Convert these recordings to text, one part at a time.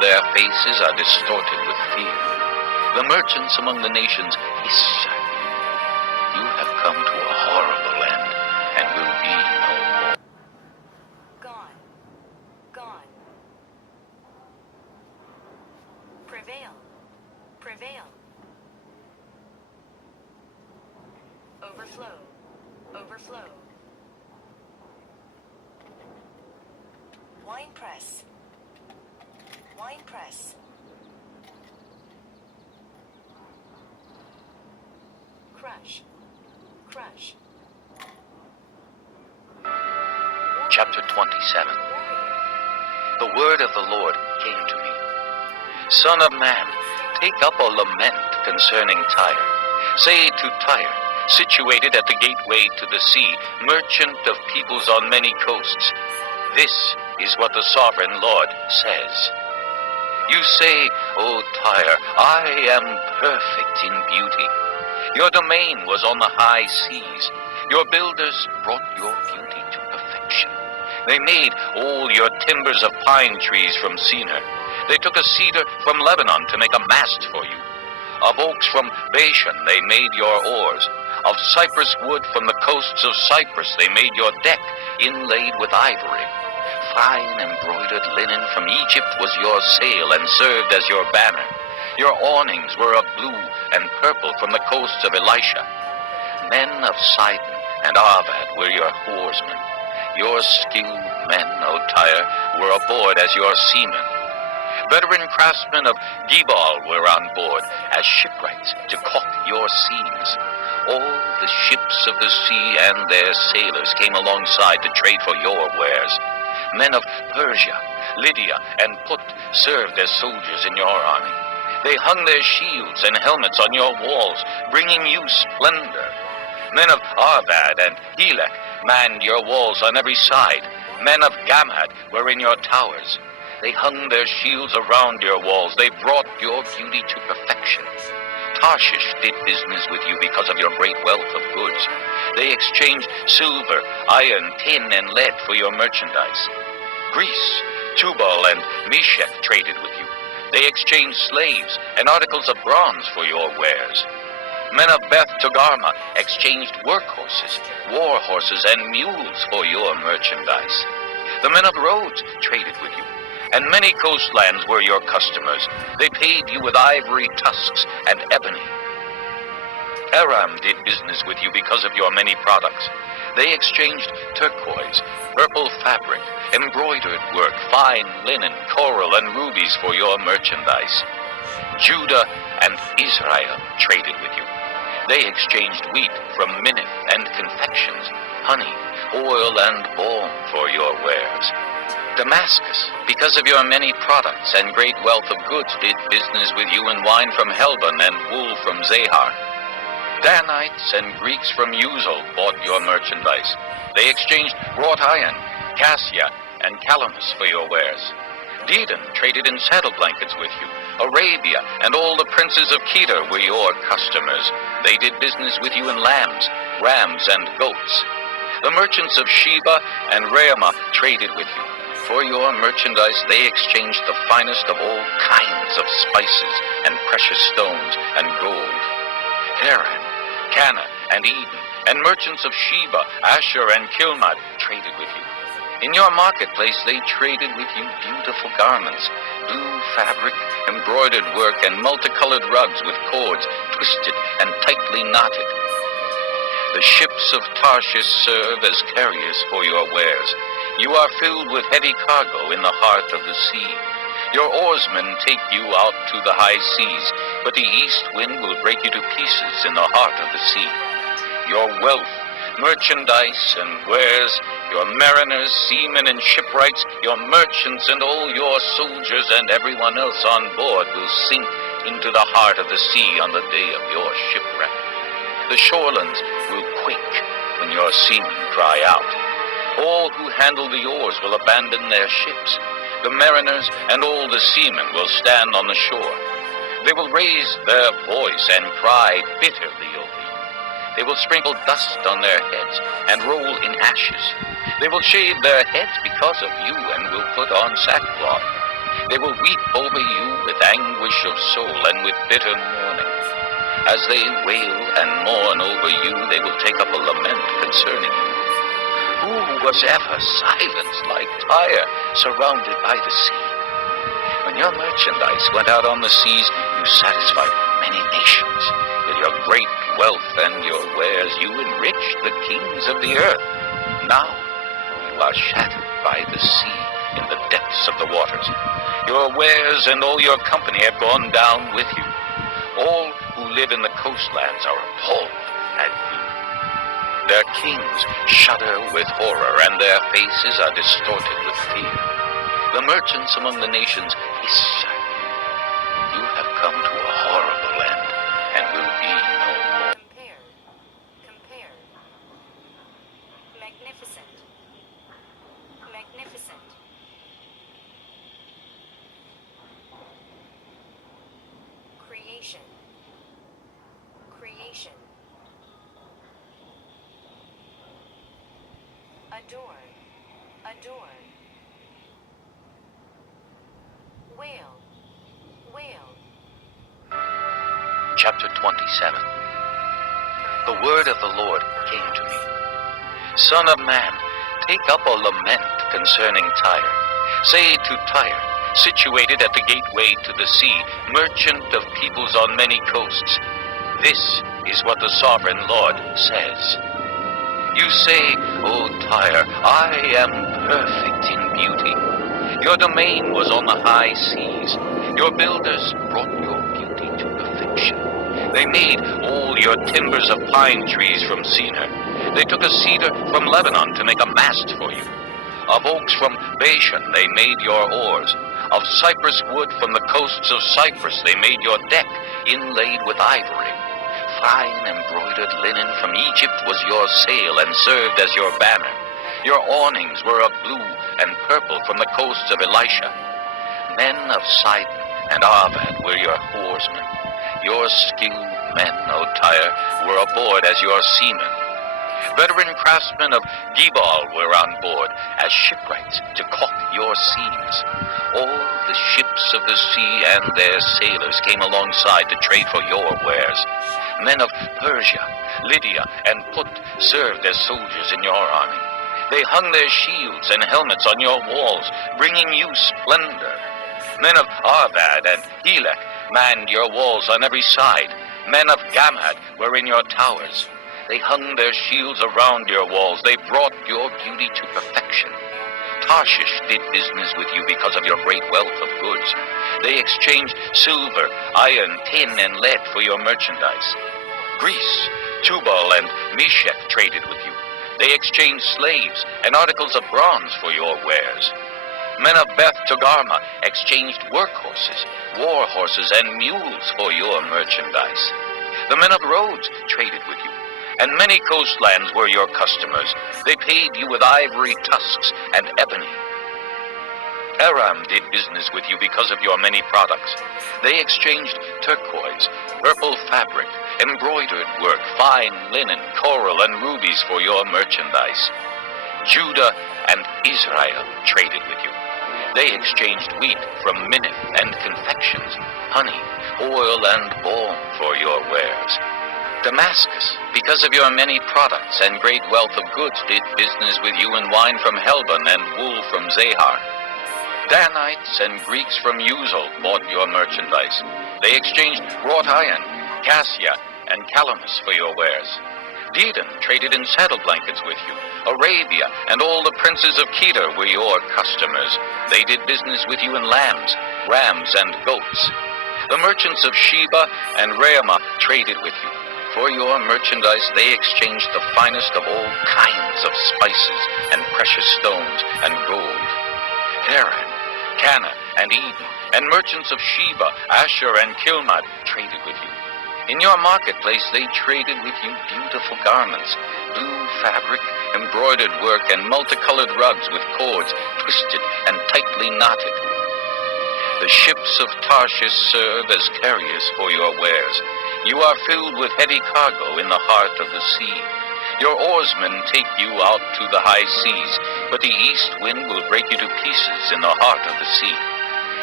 and their faces are distorted with fear. The merchants among the nations hiss at you. You have come to a horrible end, and will be no more. Gone. Gone. Prevail. Prevail. Overflow. Overflow. Wine press. Wine press. Crush. Crush. Chapter 27. The word of the Lord came to me. Son of man, take up a lament concerning Tyre. Say to Tyre, situated at the gateway to the sea, merchant of peoples on many coasts, this is what the sovereign Lord says. You say, O Tyre, I am perfect in beauty. Your domain was on the high seas. Your builders brought your beauty to perfection. They made all your timbers of pine trees from Senir. They took a cedar from Lebanon to make a mast for you. Of oaks from Bashan they made your oars. Of cypress wood from the coasts of Cyprus they made your deck, inlaid with ivory. Fine embroidered linen from Egypt was your sail and served as your banner. Your awnings were of blue and purple from the coasts of Elisha. Men of Sidon and Arvad were your oarsmen. Your skilled men, O Tyre, were aboard as your seamen. Veteran craftsmen of Gebal were on board as shipwrights to caulk your seams. All the ships of the sea and their sailors came alongside to trade for your wares. Men of Persia, Lydia, and Put served as soldiers in your army. They hung their shields and helmets on your walls, bringing you splendor. Men of Arvad and Helek manned your walls on every side. Men of Gamad were in your towers. They hung their shields around your walls. They brought your beauty to perfection. Tarshish did business with you because of your great wealth of goods. They exchanged silver, iron, tin, and lead for your merchandise. Greece, Tubal, and Meshech traded with you. They exchanged slaves and articles of bronze for your wares. Men of Beth Togarmah exchanged workhorses, war horses, and mules for your merchandise. The men of Rhodes traded with you, and many coastlands were your customers. They paid you with ivory tusks and ebony. Aram did business with you because of your many products. They exchanged turquoise, purple fabric, embroidered work, fine linen, coral, and rubies for your merchandise. Judah and Israel traded with you. They exchanged wheat from Minnith and confections, honey, oil, and balm for your wares. Damascus, because of your many products and great wealth of goods, did business with you in wine from Helbon and wool from Zahar. Danites and Greeks from Uzal bought your merchandise. They exchanged wrought iron, cassia, and calamus for your wares. Dedan traded in saddle blankets with you. Arabia and all the princes of Kedar were your customers. They did business with you in lambs, rams, and goats. The merchants of Sheba and Raamah traded with you. For your merchandise they exchanged the finest of all kinds of spices and precious stones and gold. Haran, Cana, and Eden, and merchants of Sheba, Asher, and Kilmad traded with you. In your marketplace they traded with you beautiful garments, blue fabric, embroidered work, and multicolored rugs with cords twisted and tightly knotted. The ships of Tarshish serve as carriers for your wares. You are filled with heavy cargo in the heart of the sea. Your oarsmen take you out to the high seas, but the east wind will break you to pieces in the heart of the sea. Your wealth, merchandise, and wares, your mariners, seamen, and shipwrights, your merchants, and all your soldiers, and everyone else on board will sink into the heart of the sea on the day of your shipwreck. The shorelands will quake when your seamen cry out. All who handle the oars will abandon their ships. The mariners and all the seamen will stand on the shore. They will raise their voice and cry bitterly over you. They will sprinkle dust on their heads and roll in ashes. They will shave their heads because of you and will put on sackcloth. They will weep over you with anguish of soul and with bitter mourning. As they wail and mourn over you, they will take up a lament concerning you. Who was ever silenced like Tyre, surrounded by the sea? When your merchandise went out on the seas, you satisfied many nations. With your great wealth and your wares, you enriched the kings of the earth. Now you are shattered by the sea in the depths of the waters. Your wares and all your company have gone down with you. All who live in the coastlands are appalled at you. Their kings shudder with horror, and their faces are distorted with fear. The merchants among the nations hiss at you. You have come to a horrible end, and will be no more. Compare. Magnificent. Magnificent. Creation. Creation. Adore. Adore. Wail. Wail. Chapter 27. The word of the Lord came to me. Son of man, take up a lament concerning Tyre. Say to Tyre, situated at the gateway to the sea, merchant of peoples on many coasts, this is what the sovereign Lord says. You say, O Tyre, I am perfect in beauty. Your domain was on the high seas. Your builders brought your beauty to perfection. They made all your timbers of pine trees from Senir. They took a cedar from Lebanon to make a mast for you. Of oaks from Bashan they made your oars. Of cypress wood from the coasts of Cyprus they made your deck, inlaid with ivory. Fine embroidered linen from Egypt was your sail and served as your banner. Your awnings were of blue and purple from the coasts of Elisha. Men of Sidon and Arvad were your oarsmen. Your skilled men, O Tyre, were aboard as your seamen. Veteran craftsmen of Gebal were on board as shipwrights to caulk your seams. All the ships of the sea and their sailors came alongside to trade for your wares. Men of Persia, Lydia, and Put served as soldiers in your army. They hung their shields and helmets on your walls, bringing you splendor. Men of Arvad and Helek manned your walls on every side. Men of Gamad were in your towers. They hung their shields around your walls. They brought your beauty to perfection. Tarshish did business with you because of your great wealth of goods. They exchanged silver, iron, tin, and lead for your merchandise. Greece, Tubal, and Meshech traded with you. They exchanged slaves and articles of bronze for your wares. Men of Beth Togarmah exchanged workhorses, war horses, and mules for your merchandise. The men of Rhodes traded with you, and many coastlands were your customers. They paid you with ivory tusks and ebony. Aram did business with you because of your many products. They exchanged turquoise, purple fabric, embroidered work, fine linen, coral, and rubies for your merchandise. Judah and Israel traded with you. They exchanged wheat from Minnith and confections, honey, oil, and balm for your wares. Damascus, because of your many products and great wealth of goods, did business with you in wine from Helbon and wool from Zahar. Danites and Greeks from Uzal bought your merchandise. They exchanged wrought iron, cassia, and calamus for your wares. Dedan traded in saddle blankets with you. Arabia and all the princes of Kedar were your customers. They did business with you in lambs, rams, and goats. The merchants of Sheba and Ramah traded with you. For your merchandise they exchanged the finest of all kinds of spices and precious stones and gold. Haran, Cana, and Eden, and merchants of Sheba, Asher, and Kilmad traded with you. In your marketplace they traded with you beautiful garments, blue fabric, embroidered work, and multicolored rugs with cords twisted and tightly knotted. The ships of Tarshish serve as carriers for your wares. You are filled with heavy cargo in the heart of the sea. Your oarsmen take you out to the high seas, but the east wind will break you to pieces in the heart of the sea.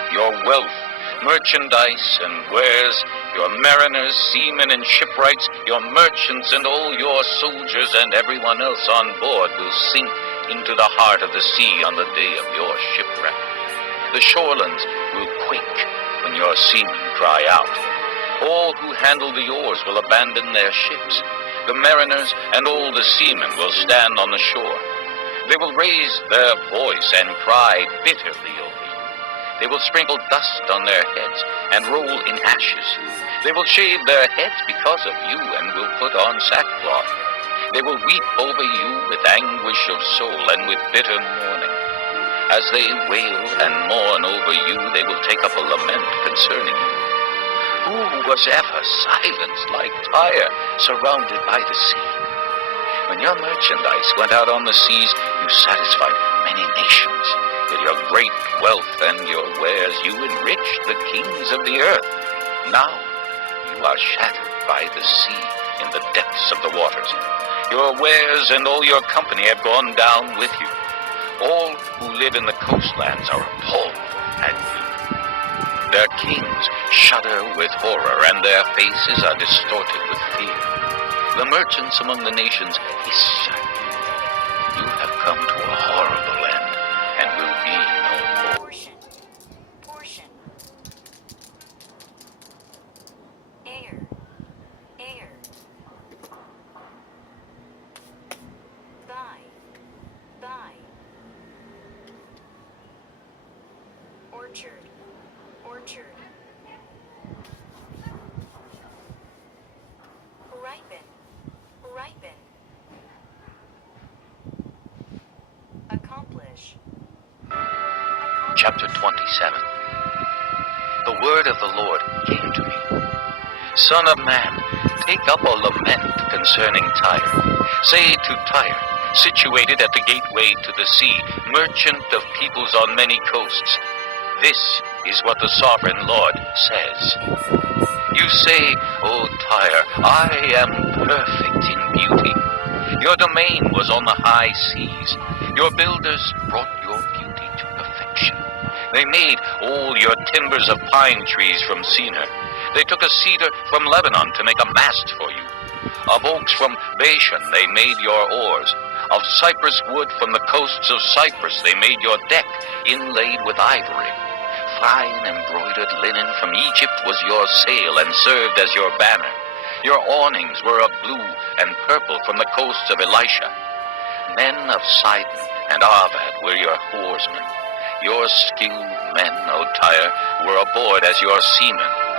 your wealth, merchandise and wares, your mariners, seamen, and shipwrights, your merchants, and all your soldiers, and everyone else on board will sink into the heart of the sea on the day of your shipwreck. The shorelands will quake when your seamen cry out. All who handle the oars will abandon their ships. The mariners and all the seamen will stand on the shore. They will raise their voice and cry bitterly over you. They will sprinkle dust on their heads and roll in ashes. They will shave their heads because of you and will put on sackcloth. They will weep over you with anguish of soul and with bitter mourning. As they wail and mourn over you, they will take up a lament concerning you. Who was ever silenced like Tyre, surrounded by the sea? When your merchandise went out on the seas, you satisfied many nations. With your great wealth and your wares, you enriched the kings of the earth. Now you are shattered by the sea in the depths of the waters. Your wares and all your company have gone down with you. All who live in the coastlands are appalled at you. Their kings shudder with horror, and their faces are distorted with fear. The merchants among the nations hiss at you. You have come to a horrible end, and will be no more. Portion. Air. Thigh. Orchard. Ripen. Accomplish. Chapter 27. The word of the Lord came to me. Son of man, take up a lament concerning Tyre. Say to Tyre, situated at the gateway to the sea, merchant of peoples on many coasts, this is what the sovereign Lord says. You say, O Tyre, I am perfect in beauty. Your domain was on the high seas. Your builders brought your beauty to perfection. They made all your timbers of pine trees from Senir. They took a cedar from Lebanon to make a mast for you. Of oaks from Bashan they made your oars. Of cypress wood from the coasts of Cyprus they made your deck, inlaid with ivory. Fine embroidered linen from Egypt was your sail and served as your banner. Your awnings were of blue and purple from the coasts of Elisha. Men of Sidon and Arvad were your oarsmen. Your skilled men, O Tyre, were aboard as your seamen.